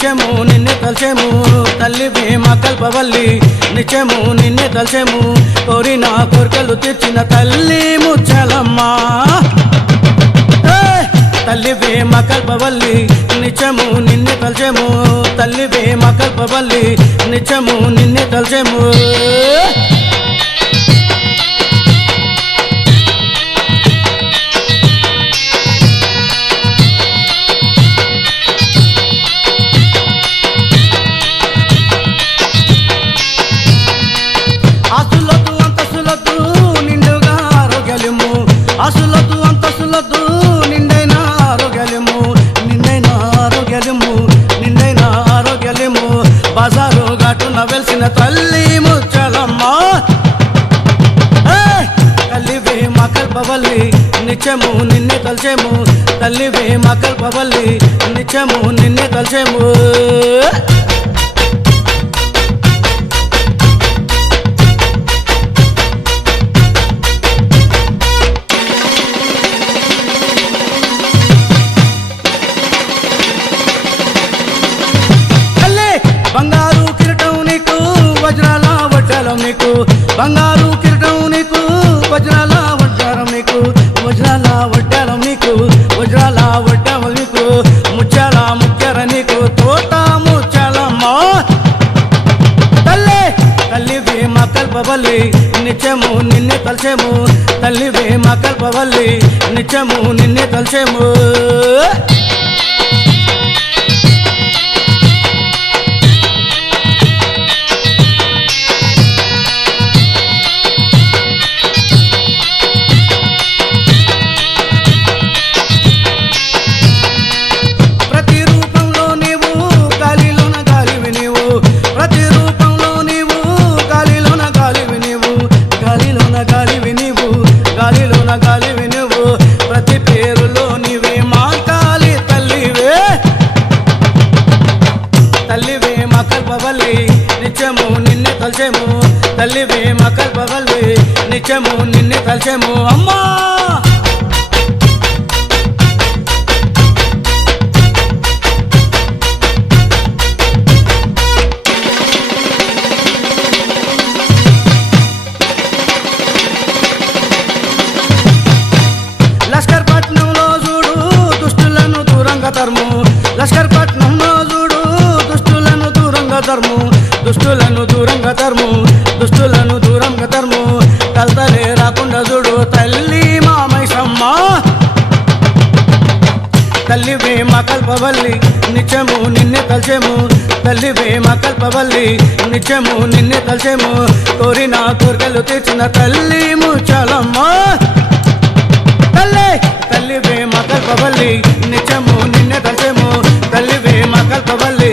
నిత్యము నిన్నే కలిసేము తల్లి భీమ కల్పవల్లి నిత్యము నిన్నే తలచేము. కోరిన కోరికలు తీర్చిన తల్లి ముచ్చలమ్మ. తల్లి భీమ కల్పవల్లి నిత్యము నిన్నే కలిసేము తల్లి భీమ కల్పవల్లి నిత్యము నిన్నే కలిసేము నిత్యము నిన్నే తలచేము తల్లివే మా కల్పవల్లి నిత్యము నిన్నే తలచేము బంగారు కిరటం నీకు వజ్రాల వడ్డాలం నీకు. బంగారు కిరటం నీకు వజ్రాల కల్పవల్లి నిత్యము నిన్నే తలచేము. తల్లివే మా కల్పవల్లి నిత్యము నిన్నే తలచేము. నిత్యము నిన్నే తలచేము అమ్మా! లష్కర్ పట్నంలో చూడు దుష్టులను దూరంగా తరుము లష్కర్ పట్నంలో చూడు దుష్టులను దూరంగా తరుము దుష్టులను దూరంగా తరుము దుష్టులను దూరంగా తరుము కలతలే రాకుండా చూడు తల్లి మామైసమ్మ తల్లివే మా కల్పవల్లి నిత్యము నిన్నే తలచేము. తల్లివే మా కల్పవల్లి నిత్యము నిన్నే తలచేము. కోరిన కోరికలు తీర్చిన తల్లి ముచ్చలమ్మ తల్లి తల్లివే మా కల్పవల్లి నిత్యము నిన్నే తలచేము. తల్లివే మా కల్పవల్లి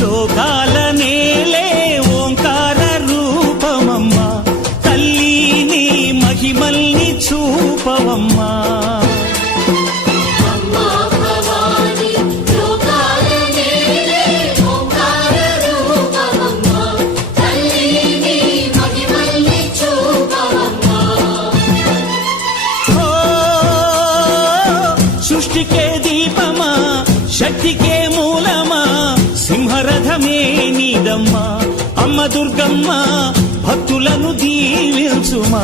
భక్తులను దీవించుమా?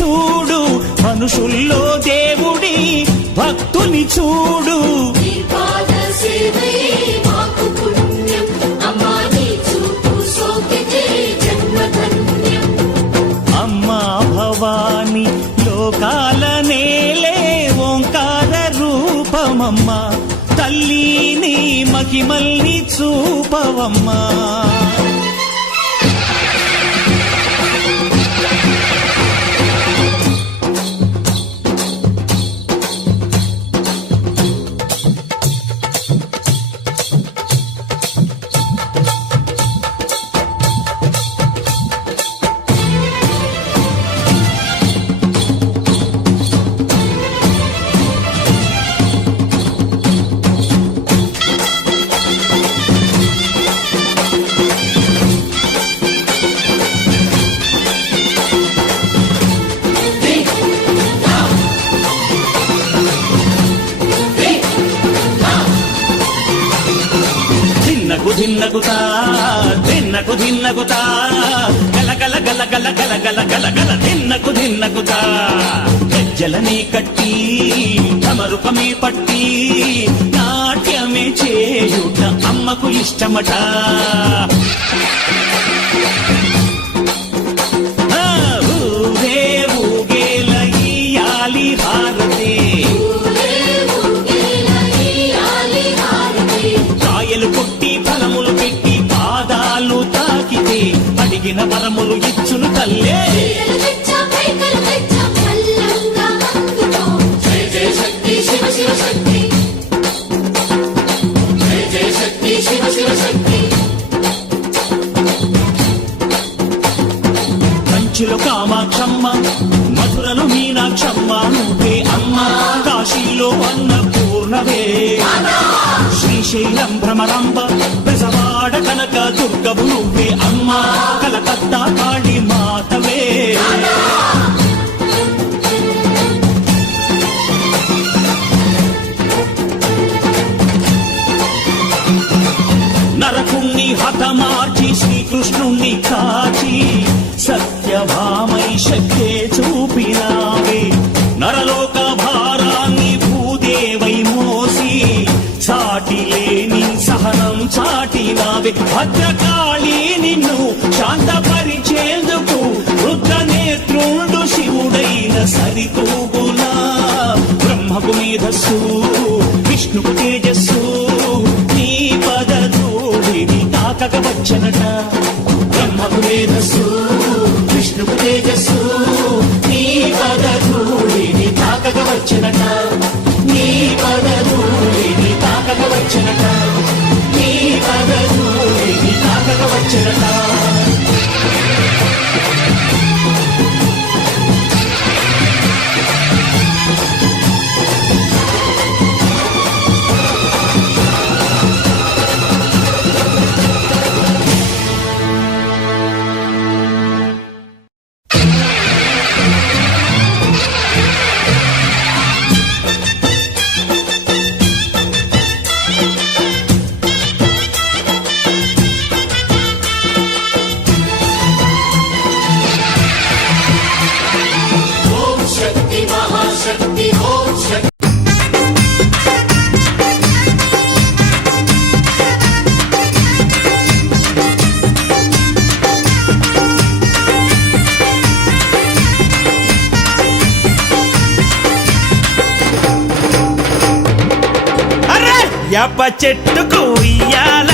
చూడు మనుషుల్లో దేవుడి భక్తుని చూడు. అమ్మా భవాని లోకాల నేలే ఓంకార రూపమమ్మా. తల్లి నీ మహిమల్ని చూపవమ్మా. ధిన్నకు ధిన్నకుతా గల గల గల గల గల గల గల గల ధిన్నకు ధిన్నకుతా గజ్జలనే కట్టి తమరుపమే పట్టి నాట్యమే చేయుట అమ్మకు ఇష్టమట. అడిగిన వరములు ఇచ్చును తల్లే. కాచి సత్యభామై శక్తే చూపినావే. నరలోక భారాన్ని భూదేవై మోసి సాటి లేని సహనం చాటినావే. భద్రకాళి నిన్ను శాంతపరిచేందుకు వృద్ధ నేత్రుండు శివుడైన సరితూగునా. బ్రహ్మకు మేధస్సు విష్ణుకు తేజస్సు నీ పద ధూళిని తాకక వచ్చనట బ్రహ్మకు మేధస్సు విష్ణుకు తేజస్సు నీ పద ధూళిని తాకక వచ్చనట. నీ పద ధూళిని తాకక వచ్చనట. నీ పద ధూళిని తాకక వచ్చనట. చెట్టుకు ఇయ్యాల.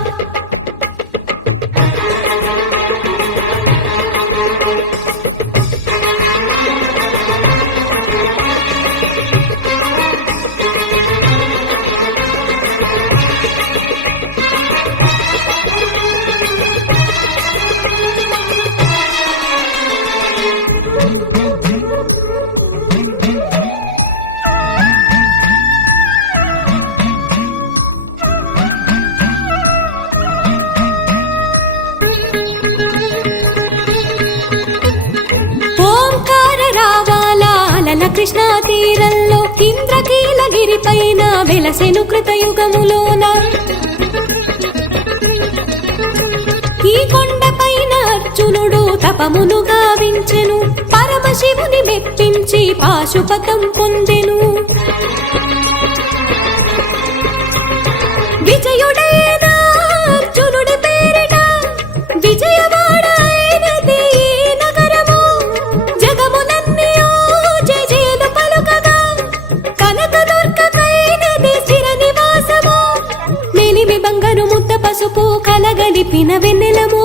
వెలసెను కృతయుగములోన. ఈ కొండపైన అర్జునుడు తపమును గావించెను పరమశివుని మెప్పించి పాశుపతం పొందెను. కలగలిపిన వెన్నెలము.